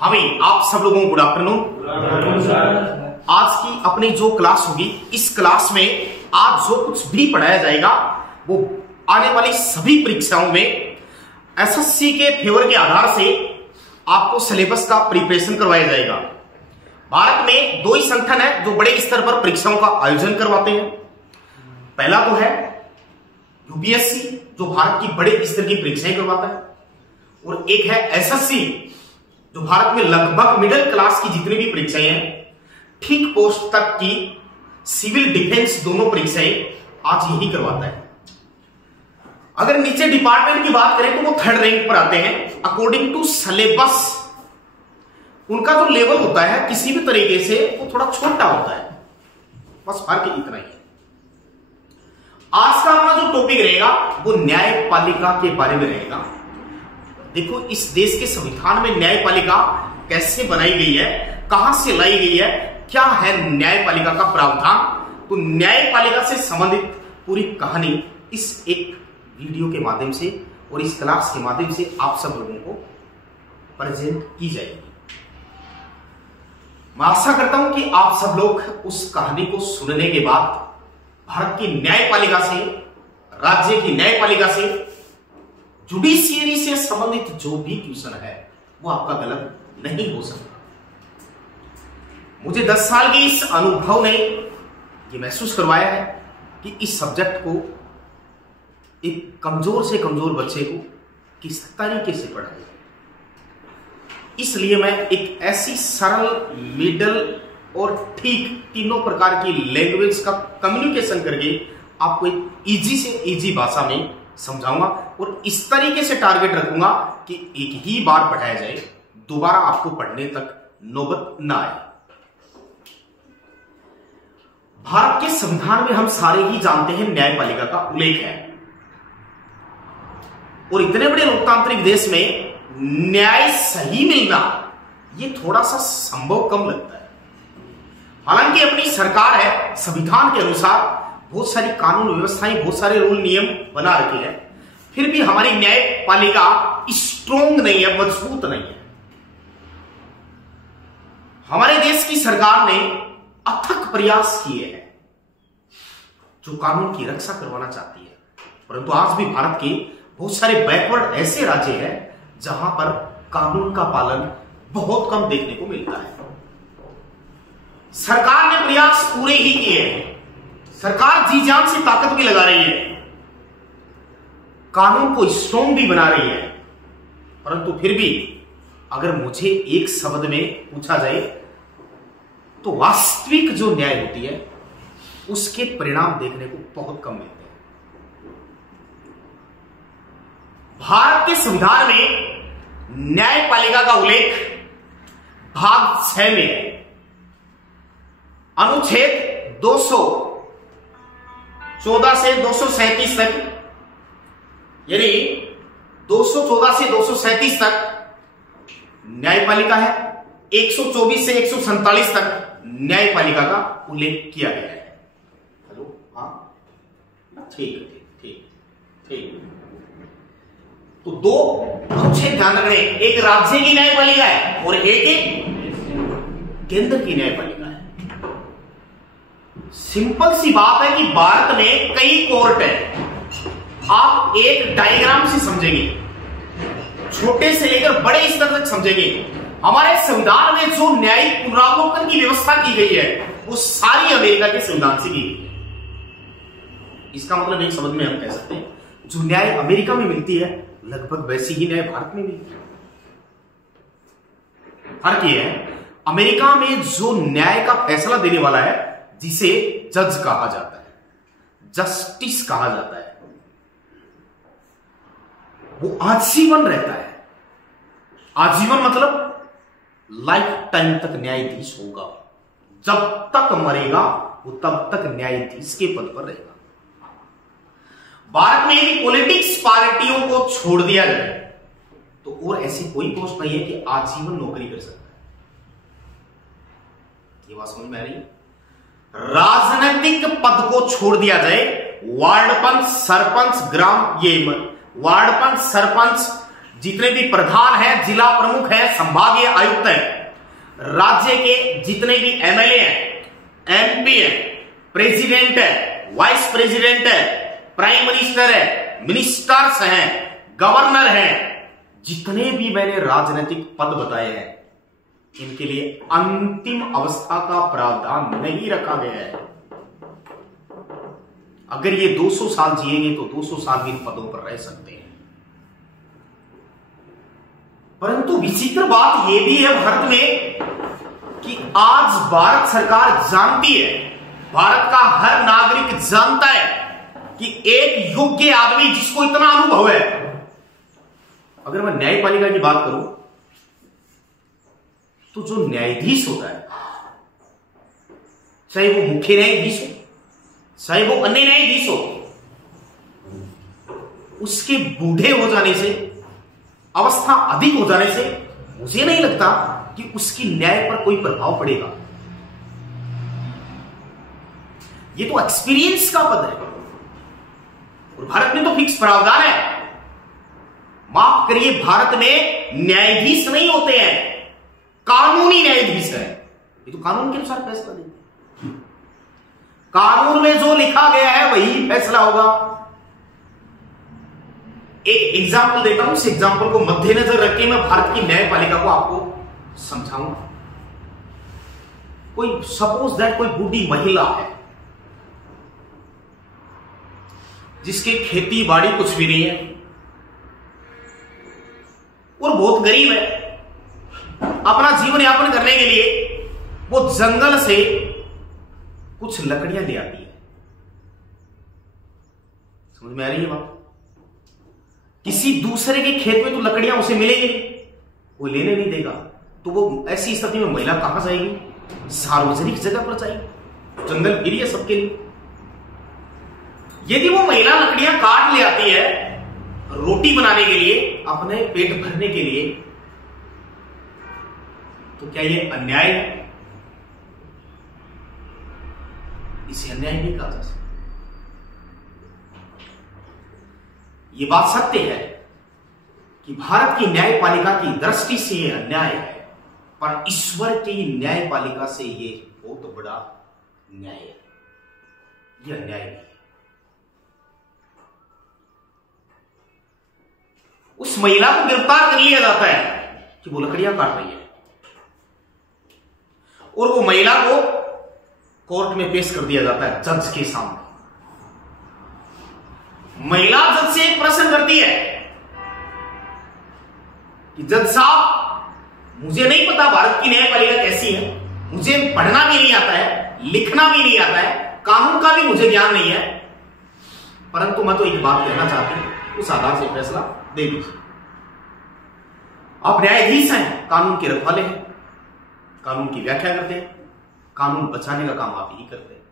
हाँ भाई, आप सब लोगों को गुड आफ्टरनून। आज की अपनी जो क्लास होगी, इस क्लास में आज जो कुछ भी पढ़ाया जाएगा वो आने वाली सभी परीक्षाओं में एसएससी के फेवर के आधार से आपको सिलेबस का प्रिपरेशन करवाया जाएगा। भारत में दो ही संगठन है जो बड़े स्तर पर परीक्षाओं का आयोजन करवाते हैं। पहला तो है यूपीएससी, जो भारत की बड़े स्तर की परीक्षाएं करवाता है, और एक है एसएससी, जो भारत में लगभग मिडिल क्लास की जितनी भी परीक्षाएं हैं, ठीक पोस्ट तक की सिविल डिफेंस दोनों परीक्षाएं आज यही करवाता है। अगर नीचे डिपार्टमेंट की बात करें तो वो थर्ड रैंक पर आते हैं अकॉर्डिंग टू सिलेबस। उनका जो लेवल होता है किसी भी तरीके से वो थोड़ा छोटा होता है, बस फर्क इतना ही है। आज का अपना जो टॉपिक रहेगा वो न्यायपालिका के बारे में रहेगा। देखो, इस देश के संविधान में न्यायपालिका कैसे बनाई गई है, कहां से लाई गई है, क्या है न्यायपालिका का प्रावधान, तो न्यायपालिका से संबंधित पूरी कहानी इस एक वीडियो के माध्यम से और इस क्लास के माध्यम से आप सब लोगों को प्रेजेंट की जाएगी। मैं आशा करता हूं कि आप सब लोग उस कहानी को सुनने के बाद भारत की न्यायपालिका से, राज्य की न्यायपालिका से, जुडिशियरी से संबंधित जो भी क्वेश्चन है वो आपका गलत नहीं हो सकता। मुझे 10 साल के इस अनुभव ने ये महसूस करवाया है कि इस सब्जेक्ट को एक कमजोर से कमजोर बच्चे को किस तरीके से पढ़ाया, इसलिए मैं एक ऐसी सरल, मिडल और ठीक तीनों प्रकार की लैंग्वेज का कम्युनिकेशन करके आपको एक इजी से इजी भाषा में समझाऊंगा और इस तरीके से टारगेट रखूंगा कि एक ही बार पढ़ाया जाए, दोबारा आपको पढ़ने तक नौबत ना आए। भारत के संविधान में हम सारे ही जानते हैं न्यायपालिका का उल्लेख है, और इतने बड़े लोकतांत्रिक देश में न्याय सही मिलना ये थोड़ा सा संभव कम लगता है। हालांकि अपनी सरकार है, संविधान के अनुसार बहुत सारी कानून व्यवस्थाएं, बहुत सारे रूल नियम बना रखे हैं, फिर भी हमारी न्यायपालिका स्ट्रोंग नहीं है, मजबूत नहीं है। हमारे देश की सरकार ने अथक प्रयास किए हैं जो कानून की रक्षा करवाना चाहती है, परंतु आज भी भारत के बहुत सारे बैकवर्ड ऐसे राज्य हैं जहां पर कानून का पालन बहुत कम देखने को मिलता है। सरकार ने प्रयास पूरे ही किए हैं, सरकार जी जान से ताकत भी लगा रही है, कानून को स्ट्रॉन्ग भी बना रही है, परंतु फिर भी अगर मुझे एक शब्द में पूछा जाए तो वास्तविक जो न्याय होती है उसके परिणाम देखने को बहुत कम मिलते हैं। भारत के संविधान में न्यायपालिका का उल्लेख भाग 6 में है, अनुच्छेद 214 से 237 तक, यानी 214 से 237 तक न्यायपालिका है, 124 से 147 तक न्यायपालिका का उल्लेख किया गया है। हेलो, हाँ, ठीक। तो दो अनुच्छेद ध्यान रखने, एक राज्य की न्यायपालिका है और एक केंद्र की न्यायपालिका है। सिंपल सी बात है कि भारत में कई कोर्ट है। आप एक डायग्राम से समझेंगे, छोटे से लेकर बड़े स्तर तक समझेंगे। हमारे संविधान में जो न्यायिक पुनरावलोकन की व्यवस्था की गई है वो सारी अमेरिका के संविधान से की गई है। इसका मतलब एक शब्द में हम कह सकते हैं, जो न्याय अमेरिका में मिलती है लगभग वैसी ही न्याय भारत में मिलती है। फर्क यह है, अमेरिका में जो न्याय का फैसला देने वाला है, जिसे जज कहा जाता है, जस्टिस कहा जाता है, वो आजीवन रहता है। आजीवन मतलब लाइफ टाइम तक न्यायाधीश होगा, जब तक मरेगा वो तब तक न्यायाधीश के पद पर रहेगा। भारत में यदि पॉलिटिक्स पार्टियों को छोड़ दिया जाए तो और ऐसी कोई पोस्ट नहीं है कि आजीवन नौकरी कर सकता है। ये बात समझ में आ रही है? राजनीतिक पद को छोड़ दिया जाए, वार्ड पंच, सरपंच, वार्ड पंच, सरपंच, जितने भी प्रधान हैं, जिला प्रमुख हैं, संभागीय आयुक्त हैं, राज्य के जितने भी एमएलए हैं, एमपी हैं, प्रेसिडेंट है, वाइस प्रेसिडेंट है, प्राइम मिनिस्टर है, मिनिस्टर्स हैं, गवर्नर हैं, जितने भी मैंने राजनीतिक पद बताए हैं, इनके लिए अंतिम अवस्था का प्रावधान नहीं रखा गया है। अगर ये 200 साल जिएंगे तो 200 साल भी इन पदों पर रह सकते हैं। परंतु विचित्र बात यह भी है भारत में कि आज भारत सरकार जानती है, भारत का हर नागरिक जानता है कि एक योग्य आदमी जिसको इतना अनुभव है, अगर मैं न्यायपालिका की बात करूं तो जो न्यायाधीश होता है, चाहे वो मुख्य न्यायाधीश हो, चाहे वो अन्य न्यायाधीश हो, उसके बूढ़े हो जाने से, अवस्था अधिक हो जाने से मुझे नहीं लगता कि उसकी न्याय पर कोई प्रभाव पड़ेगा। ये तो एक्सपीरियंस का पद है और भारत में तो फिक्स प्रावधान है। माफ करिए, भारत में न्यायाधीश नहीं होते हैं, कानूनी न्यायाधीश है। ये तो कानून के अनुसार फैसला देते हैं। कानून में जो लिखा गया है वही फैसला होगा। एक एग्जाम्पल देता हूं, उस एग्जाम्पल को मद्देनजर रख के मैं भारत की न्यायपालिका को आपको समझाऊंगा। कोई सपोज दैट कोई बूढ़ी महिला है जिसकी खेती बाड़ी कुछ भी नहीं है और बहुत गरीब है, अपना जीवन यापन करने के लिए वो जंगल से कुछ लकड़ियां ले आती है। समझ में आ रही है बात? किसी दूसरे के खेत में तो लकड़ियां उसे मिलेंगी नहीं, वो लेने नहीं देगा, तो वो ऐसी स्थिति में महिला कहां जाएगी? सार्वजनिक जगह पर जाएगी। जंगल फ्री है सबके लिए। यदि वो महिला लकड़ियां काट ले आती है रोटी बनाने के लिए, अपने पेट भरने के लिए, तो क्या ये अन्याय है? इसे अन्याय नहीं कहा जा सकता। ये बात सत्य है कि भारत की न्यायपालिका की दृष्टि से यह अन्याय है, पर ईश्वर की न्यायपालिका से यह बहुत बड़ा न्याय है। यह अन्याय नहीं है। उस महिला को गिरफ्तार कर लिया जाता है कि वो लकड़ियां काट रही है और वो महिला को कोर्ट में पेश कर दिया जाता है जज के सामने। महिला जज से एक प्रश्न करती है कि जज साहब, मुझे नहीं पता भारत की न्यायपालिका कैसी है, मुझे पढ़ना भी नहीं आता है, लिखना भी नहीं आता है, कानून का भी मुझे ज्ञान नहीं है, परंतु मैं तो एक बात कहना चाहती हूं, उस आधार से फैसला दे दीजिए। आप न्यायाधीश हैं, कानून के रखवाले हैं, कानून की व्याख्या करते हैं, कानून बचाने का काम आप ही करते हैं।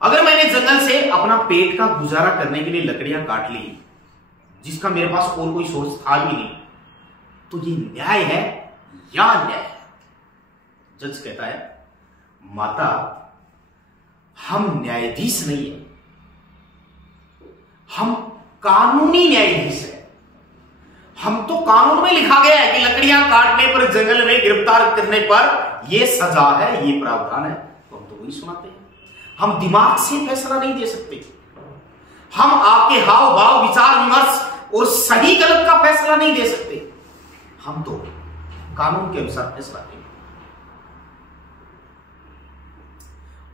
अगर मैंने जंगल से अपना पेट का गुजारा करने के लिए लकड़ियां काट ली, जिसका मेरे पास और कोई सोर्स था भी नहीं, तो ये न्याय है या अन्याय है? जज कहता है, माता, हम न्यायाधीश नहीं है, हम कानूनी न्यायाधीश है। हम तो कानून में लिखा गया है कि लकड़ियां काटने पर, जंगल में गिरफ्तार करने पर यह सजा है, ये प्रावधान है, तो हम तो वही सुनाते हैं। हम दिमाग से फैसला नहीं दे सकते। हम आपके हाव भाव, विचार विमर्श और सही गलत का फैसला नहीं दे सकते। हम तो कानून के अनुसार फैसला देंगे।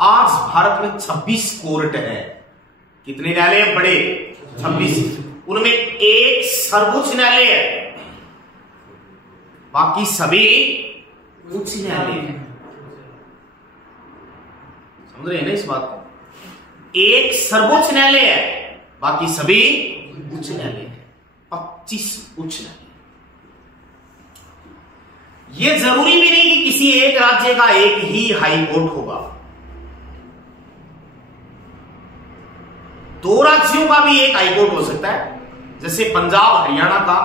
आज भारत में 26 कोर्ट है। कितने न्यायालय बड़े? 26। उनमें एक सर्वोच्च न्यायालय है, बाकी सभी उच्च न्यायालय है। समझ रहे हैं ना इस बात को? एक सर्वोच्च न्यायालय है, बाकी सभी उच्च न्यायालय है। 25 उच्च न्यायालय। यह जरूरी भी नहीं कि किसी एक राज्य का एक ही हाई कोर्ट होगा। 2 राज्यों का भी एक हाई कोर्ट हो सकता है, जैसे पंजाब हरियाणा का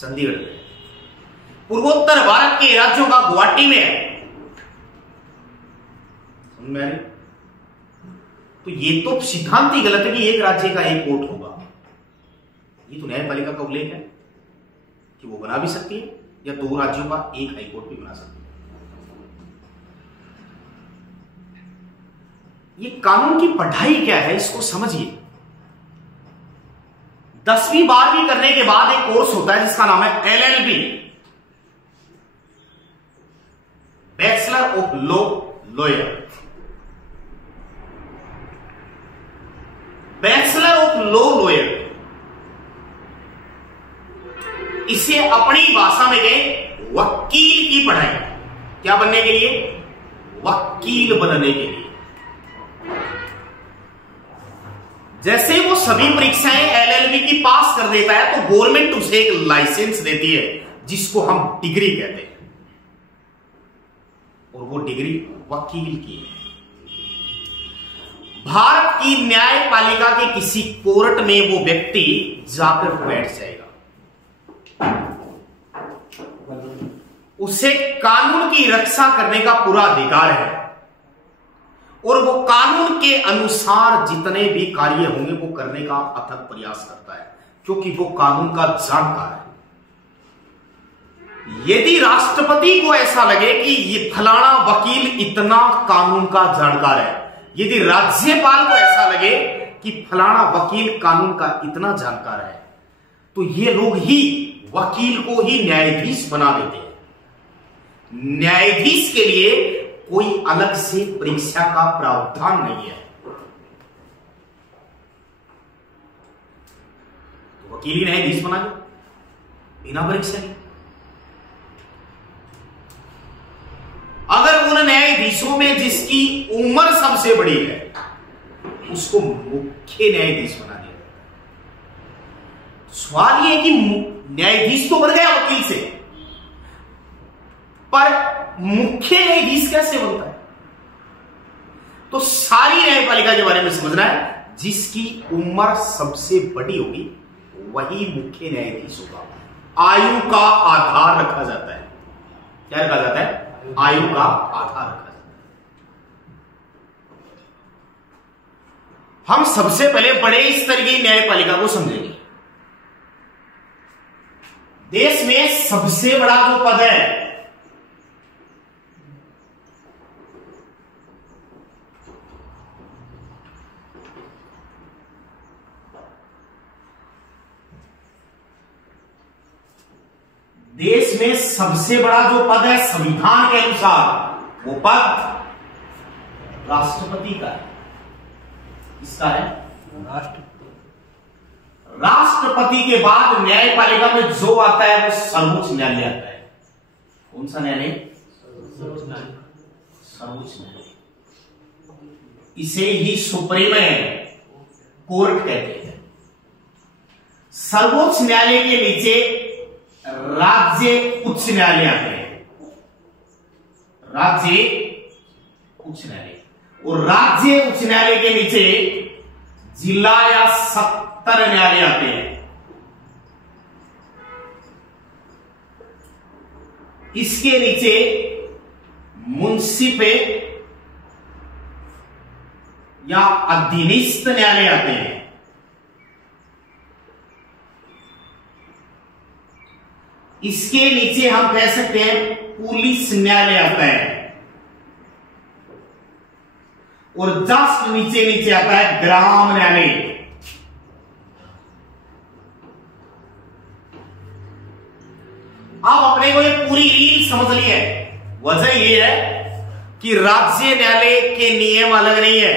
चंडीगढ़ में, पूर्वोत्तर भारत के राज्यों का गुवाहाटी में है। समझ में आ रही? तो ये तो सिद्धांत ही गलत है कि एक राज्य का एक कोर्ट होगा। ये तो न्यायपालिका का उल्लेख है कि वो बना भी सकती है या 2 राज्यों का एक हाईकोर्ट भी बना सकती है। ये कानून की पढ़ाई क्या है इसको समझिए। 10वीं 12वीं करने के बाद एक कोर्स होता है जिसका नाम है LLB, bachelor of law lawyer. Bachelor of law lawyer, इसे अपनी भाषा में कहें वकील की पढ़ाई। क्या बनने के लिए? वकील बनने के लिए। जैसे वो सभी परीक्षाएं LLB की पास कर देता है तो गवर्नमेंट उसे एक लाइसेंस देती है जिसको हम डिग्री कहते हैं, और वो डिग्री वकील की है। भारत की न्यायपालिका के किसी कोर्ट में वो व्यक्ति जाकर बैठ जाएगा, उसे कानून की रक्षा करने का पूरा अधिकार है, और वो कानून के अनुसार जितने भी कार्य होंगे वो करने का अथक प्रयास करता है, क्योंकि वो कानून का जानकार है। यदि राष्ट्रपति को ऐसा लगे कि ये फलाना वकील इतना कानून का जानकार है, यदि राज्यपाल को ऐसा लगे कि फलाना वकील कानून का इतना जानकार है, तो ये लोग ही वकील को ही न्यायाधीश बना देते हैं। न्यायाधीश के लिए कोई अलग से परीक्षा का प्रावधान नहीं है, तो वकील ही न्यायाधीश बना दो बिना परीक्षा के। अगर उन न्यायाधीशों में जिसकी उम्र सबसे बड़ी है उसको मुख्य न्यायाधीश बना दिया जाता है। सवाल यह है कि न्यायाधीश तो बन गया वकील से, पर मुख्य न्यायाधीश कैसे बनता है? तो सारी न्यायपालिका के बारे में समझना है। जिसकी उम्र सबसे बड़ी होगी वही मुख्य न्यायाधीश होगा। आयु का आधार रखा जाता है। क्या रखा जाता है? आयु का आधार रखा जाता है। हम सबसे पहले बड़े स्तर की न्यायपालिका को समझेंगे। देश में सबसे बड़ा जो पद है देश में सबसे बड़ा जो पद है संविधान के अनुसार वो पद राष्ट्रपति का है। किसका है? राष्ट्रपति के बाद न्यायपालिका में जो आता है वो सर्वोच्च न्यायालय आता है। कौन सा न्यायालय? सर्वोच्च न्यायालय। इसे ही सुप्रीम कोर्ट कहते हैं। सर्वोच्च न्यायालय के नीचे राज्य उच्च न्यायालय आते हैं। राज्य उच्च न्यायालय, और राज्य उच्च न्यायालय के नीचे जिला या सत्र न्यायालय आते हैं। इसके नीचे मुंसिफ या अधीनस्थ न्यायालय आते हैं। इसके नीचे हम कह सकते हैं पुलिस न्यायालय आता है, और जस्ट नीचे नीचे आता है ग्राम न्यायालय। अब अपने को ये पूरी रील समझ ली है। वजह यह है कि राज्य न्यायालय के नियम अलग नहीं है,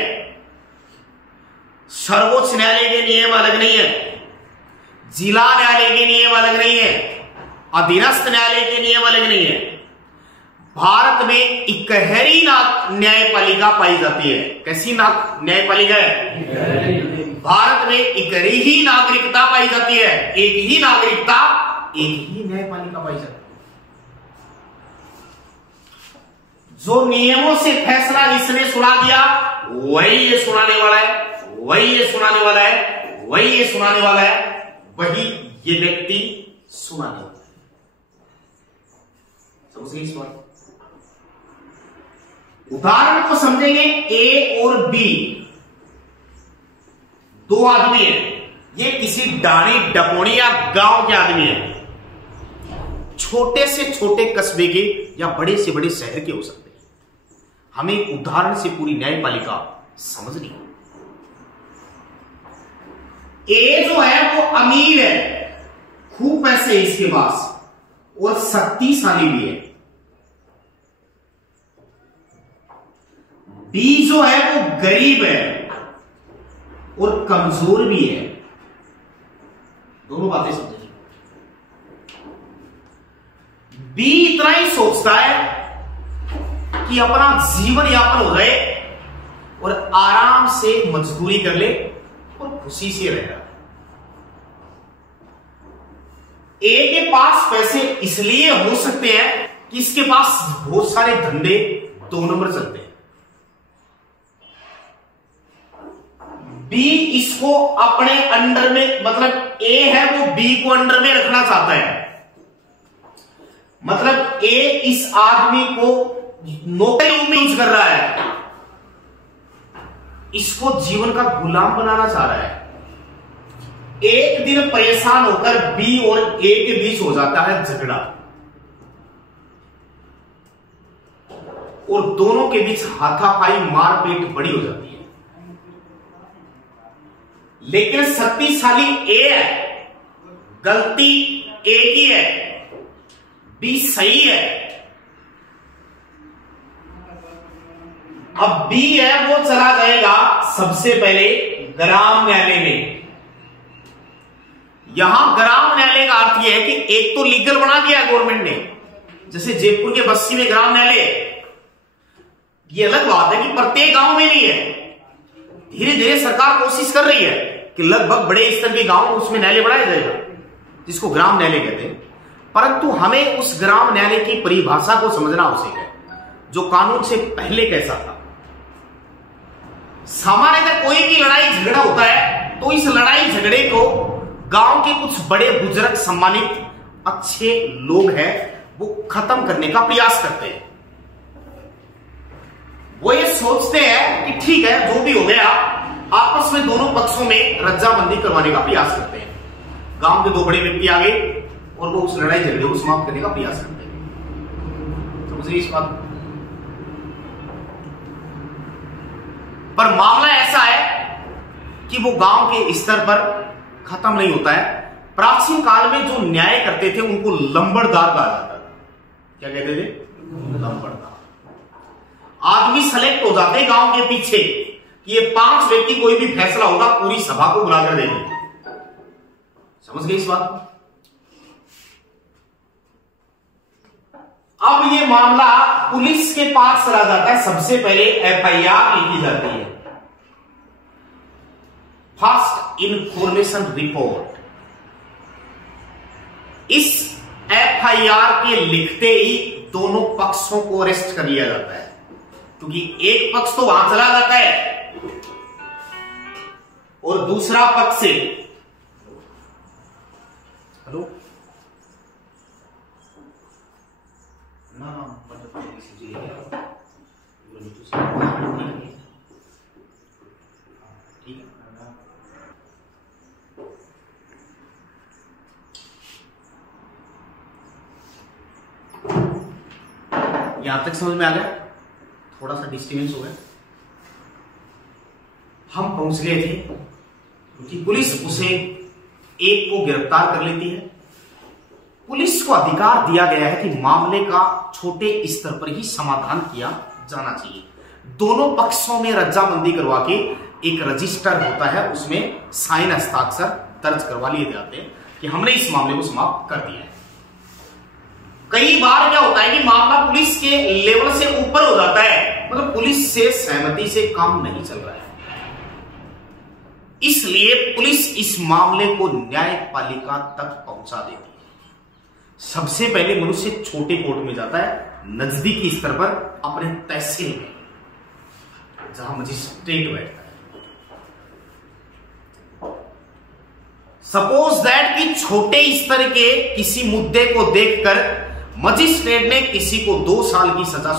सर्वोच्च न्यायालय के नियम अलग नहीं है, जिला न्यायालय के नियम अलग नहीं है, अधीनस्थ न्यायालय के नियम अलग नहीं है। भारत में इकहरी न्यायपालिका पाई जाती है। कैसी न्यायपालिका है? भारत में इकहरी ही नागरिकता पाई जाती है। एक ही नागरिकता, एक ही न्यायपालिका पाई जाती है। जो नियमों से फैसला जिसने सुना दिया वही ये सुनाने वाला है, वही ये सुनाने वाला है, वही ये सुनाने वाला है, वही ये व्यक्ति सुनाने वाला है। समझिए इस बात। उदाहरण को समझेंगे। ए और बी दो आदमी हैं, ये किसी डाणी डपोनी या गांव के आदमी है, छोटे से छोटे कस्बे के या बड़े से बड़े शहर के हो सकते हैं। हमें उदाहरण से पूरी न्यायपालिका समझनी है। ए जो है वो अमीर है, खूब पैसे है इसके पास और शक्तिशाली भी है। बी जो है वो गरीब है और कमजोर भी है। दोनों बातें समझिए। बी इतना ही सोचता है कि अपना जीवन यापन हो जाए और आराम से मजदूरी कर ले और खुशी से रहेगा। ए के पास पैसे इसलिए हो सकते हैं कि इसके पास बहुत सारे धंधे 2 नंबर चलते हैं। बी इसको अपने अंडर में, मतलब ए है वो बी को अंडर में रखना चाहता है। मतलब ए इस आदमी को नौकरी में यूज कर रहा है, इसको जीवन का गुलाम बनाना चाह रहा है। एक दिन परेशान होकर बी और ए के बीच हो जाता है झगड़ा और दोनों के बीच हाथापाई मारपीट बड़ी हो जाती है। लेकिन शक्तिशाली ए है, गलती ए की है, बी सही है। अब बी है वो चला जाएगा सबसे पहले ग्राम न्यायालय में। यहां ग्राम न्यायालय का अर्थ यह है कि एक तो लीगल बना दिया है गवर्नमेंट ने, जैसे जयपुर के बस्सी में ग्राम न्यायालय है। ये अलग बात है कि प्रत्येक गांव में नहीं है। धीरे धीरे सरकार कोशिश कर रही है कि लगभग बड़े स्तर के गांव उसमें न्यायालय बनाया जाएगा, जिसको ग्राम न्यायालय कहते हैं। परंतु हमें उस ग्राम न्यायालय की परिभाषा को समझना आवश्यक है, जो कानून से पहले कैसा था। सामान्यतः कोई भी लड़ाई झगड़ा होता है तो इस लड़ाई झगड़े को गांव के कुछ बड़े बुजुर्ग, सम्मानित अच्छे लोग हैं, वो खत्म करने का प्रयास करते हैं। वो ये सोचते हैं कि ठीक है जो भी हो गया, आपस में दोनों पक्षों में रज्जाबंदी करवाने का प्रयास करते हैं। गांव के 2 बड़े व्यक्ति आ गए और वो उस लड़ाई झगड़े को समाप्त करने का प्रयास करते हैं। समझिए इस बात। पर मामला ऐसा है कि वो गांव के स्तर पर खत्म नहीं होता है। प्राचीन काल में जो न्याय करते थे उनको लंबड़दार कहा जाता था। क्या कहते थे? लंबड़दार। आदमी सेलेक्ट हो जाते गांव के पीछे कि ये 5 व्यक्ति कोई भी फैसला होगा पूरी सभा को बुलाकर देंगे। समझ गए इस बात को? अब ये मामला पुलिस के पास चला जाता है। सबसे पहले एफआईआर लिखी जाती है, फर्स्ट इंफॉर्मेशन रिपोर्ट। इस एफआईआर के लिखते ही दोनों पक्षों को अरेस्ट कर लिया जाता है, क्योंकि एक पक्ष तो वहां चला जाता है और दूसरा पक्ष से हेलो यहां तक समझ में आ गया? थोड़ा सा डिस्टर्बेंस हो गया। हम पहुंच गए थे क्योंकि पुलिस उसे एक को गिरफ्तार कर लेती है। पुलिस को अधिकार दिया गया है कि मामले का छोटे स्तर पर ही समाधान किया जाना चाहिए। दोनों पक्षों में रज्जाबंदी करवा के एक रजिस्टर होता है, उसमें साइन हस्ताक्षर दर्ज करवा लिए जाते हैं कि हमने इस मामले को समाप्त कर दिया है। कई बार क्या होता है कि मामला पुलिस के लेवल से ऊपर हो जाता है, मतलब पुलिस से सहमति से काम नहीं चल रहा है, इसलिए पुलिस इस मामले को न्यायपालिका तक पहुंचा देती है। सबसे पहले मनुष्य छोटे कोर्ट में जाता है, नजदीकी स्तर पर अपने तहसील में, जहां मजिस्ट्रेट बैठता है। सपोज दैट कि छोटे स्तर के किसी मुद्दे को देखकर मजिस्ट्रेट ने किसी को 2 साल की सजा